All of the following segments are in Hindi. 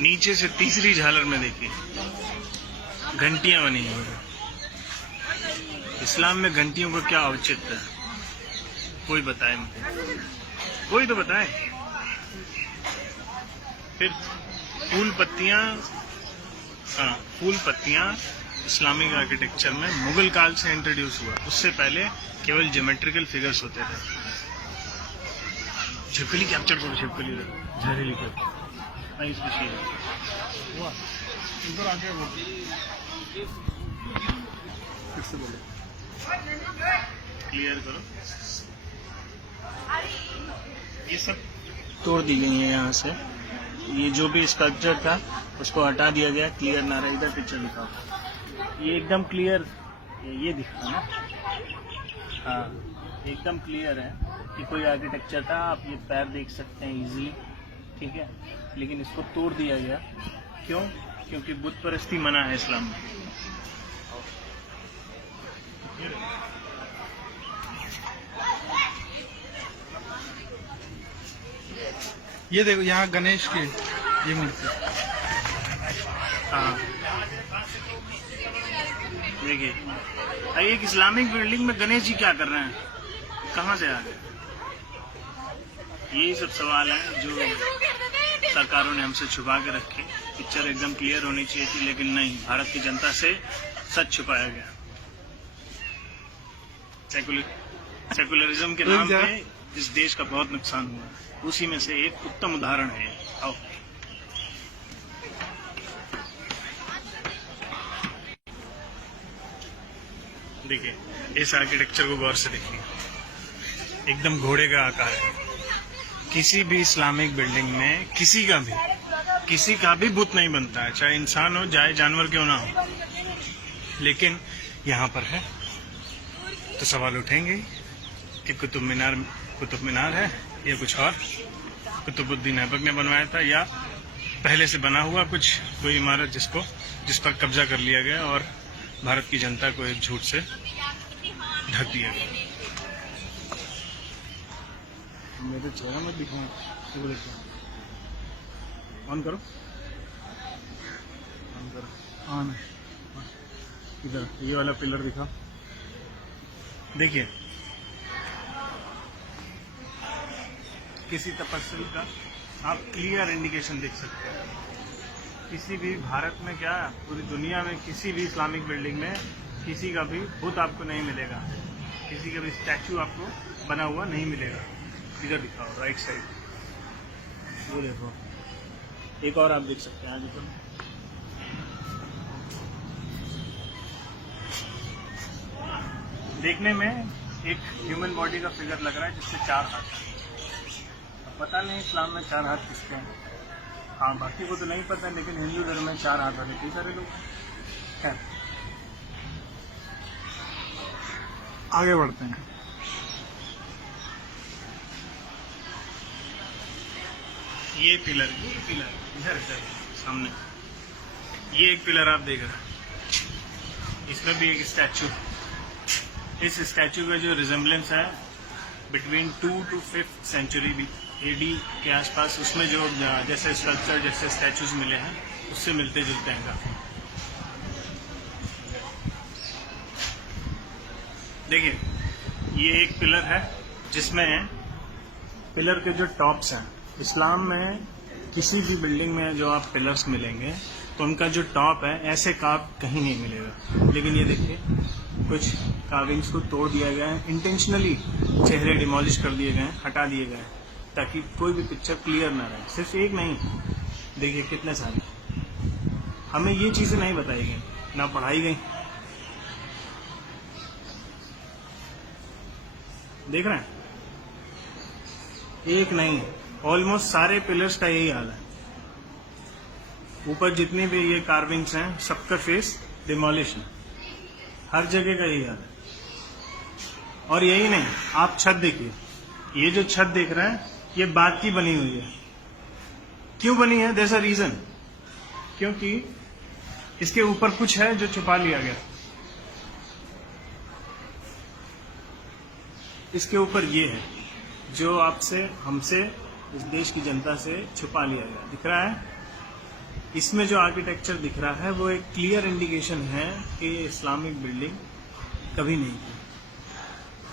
नीचे से तीसरी झालर में देखिए घंटियां बनी हैं। इस्लाम में घंटियों का क्या औचित्य है, कोई बताए मुझे, कोई तो बताए। फिर फूल पत्तियां इस्लामिक आर्किटेक्चर में मुगल काल से इंट्रोड्यूस हुआ। उससे पहले केवल ज्योमेट्रिकल फिगर्स होते थे। छिपकली कैप्चर करो, छिपकली जहरीली करो, नहीं इसकी शीर इधर आके फिर से बोलो, क्लियर करो। ये सब तोड़ दी गई है यहाँ से। ये जो भी स्ट्रक्चर था उसको हटा दिया गया, क्लियर ना रहे। इधर पिक्चर दिखाओ, ये एकदम क्लियर, ये दिखा ना, हाँ एकदम क्लियर है कि कोई आर्किटेक्चर था। आप ये पैर देख सकते हैं इजीली, ठीक है। लेकिन इसको तोड़ दिया गया, क्यों? क्योंकि बुत परस्ती मना है इस्लाम में। ये देखो यहाँ गणेश की ये मूर्ति, हाँ देखिए, एक इस्लामिक बिल्डिंग में गणेश जी क्या कर रहे हैं, कहाँ से आ गए? यही सब सवाल हैं जो सरकारों ने हमसे छुपा के रखे। पिक्चर एकदम क्लियर होनी चाहिए थी, लेकिन नहीं, भारत की जनता से सच छुपाया गया। सेकुलरिज्म के नाम पे इस देश का बहुत नुकसान हुआ, उसी में से एक उत्तम उदाहरण है। आओ देखिए, इस आर्किटेक्चर को गौर से देखिए, एकदम घोड़े का आकार है। किसी भी इस्लामिक बिल्डिंग में किसी का भी बुत नहीं बनता है, चाहे इंसान हो चाहे जानवर क्यों ना हो। लेकिन यहाँ पर है तो सवाल उठेंगे कि कुतुब मीनार है या कुछ और, कुतुबुद्दीन ऐबक ने बनवाया था या पहले से बना हुआ कोई इमारत जिस पर कब्जा कर लिया गया और भारत की जनता को एक झूठ से ढक दिया गया। मेरे चेहरा मत दिखाओ, ऑन करो, ऑन। इधर ये वाला पिलर दिखाओ, देखिए किसी तपस्वी का आप क्लियर इंडिकेशन देख सकते हैं। किसी भी भारत में क्या, पूरी दुनिया में किसी भी इस्लामिक बिल्डिंग में किसी का भी बुत आपको नहीं मिलेगा, किसी का भी स्टैचू आपको बना हुआ नहीं मिलेगा। इधर दिखाओ, राइट साइड, वो देखो, एक और आप देख सकते हैं आगे। देखने में एक ह्यूमन बॉडी का फिगर लग रहा है जिससे 4 हाथ हैं। पता नहीं इस्लाम में 4 हाथ किसके हैं, हाँ बाकी को तो नहीं पता, लेकिन हिंदू धर्म में 4 हाथ वाले कई सारे लोग हैं। आगे बढ़ते हैं। ये पिलर इधर सामने, ये एक पिलर आप देख रहे हैं, इसमें भी एक स्टैचू। इस स्टैचू का जो रिजेम्बलेंस है between 2 to 5th century AD के आसपास, उसमें जो जैसे स्ट्रक्चर जैसे स्टैचूज मिले हैं उससे मिलते जुलते हैं काफी। देखिए, ये एक पिलर है जिसमें पिलर के जो टॉप्स हैं, इस्लाम में किसी भी बिल्डिंग में जो आप पिलर्स मिलेंगे तो उनका जो टॉप है ऐसे कार्व कहीं नहीं मिलेगा। लेकिन ये देखिए, कुछ कार्विंग्स को तोड़ दिया गया है, इंटेंशनली चेहरे डिमोलिश कर दिए गए हैं, हटा दिए गए हैं, ताकि कोई भी पिक्चर क्लियर ना रहे। सिर्फ एक नहीं, देखिए कितने सारे। हमें ये चीजें नहीं बताई गई, ना पढ़ाई गई। देख रहे हैं, एक नहीं, ऑलमोस्ट सारे पिलर्स का यही हाल है। ऊपर जितने भी ये कार्विंग्स हैं सबका फेस डिमोलिश है, हर जगह का यही हाल है। और यही नहीं, आप छत देखिए, ये जो छत देख रहे हैं ये बात की बनी हुई है। क्यों बनी है? देयर इज अ रीजन, क्योंकि इसके ऊपर कुछ है जो छुपा लिया गया। इसके ऊपर ये है जो आपसे हमसे इस देश की जनता से छुपा लिया गया। दिख रहा है, इसमें जो आर्किटेक्चर दिख रहा है वो एक क्लियर इंडिकेशन है कि ये इस्लामिक बिल्डिंग कभी नहीं थी।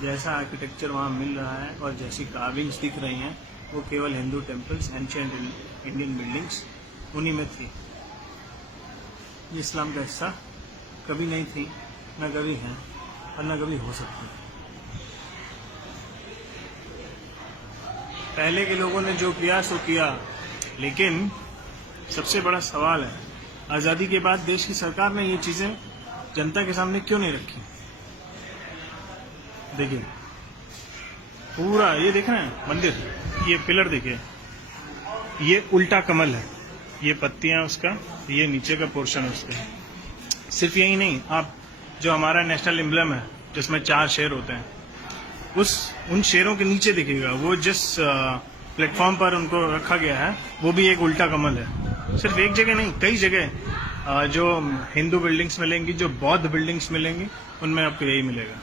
जैसा आर्किटेक्चर वहाँ मिल रहा है और जैसी कार्विंग्स दिख रही हैं वो केवल Hindu temples, ancient Indian buildings उन्हीं में थी। ये इस्लाम का हिस्सा कभी नहीं थी, न कभी है और न कभी हो सकती है। पहले के लोगों ने जो किया सो किया, लेकिन सबसे बड़ा सवाल है आज़ादी के बाद देश की सरकार ने ये चीज़ें जनता के सामने क्यों नहीं रखी। देखिए पूरा ये देख रहे हैं मंदिर, ये पिलर देखिए, ये उल्टा कमल है, ये पत्तियां उसका, ये नीचे का पोर्शन है उसका। सिर्फ यही नहीं, आप जो हमारा नेशनल एम्ब्लम है जिसमें 4 शेर होते हैं, उन शेरों के नीचे दिखेगा वो जिस प्लेटफॉर्म पर उनको रखा गया है वो भी एक उल्टा कमल है। सिर्फ एक जगह नहीं, कई जगह जो हिंदू बिल्डिंग्स मिलेंगी, जो बौद्ध बिल्डिंग्स मिलेंगी, उनमें आपको यही मिलेगा।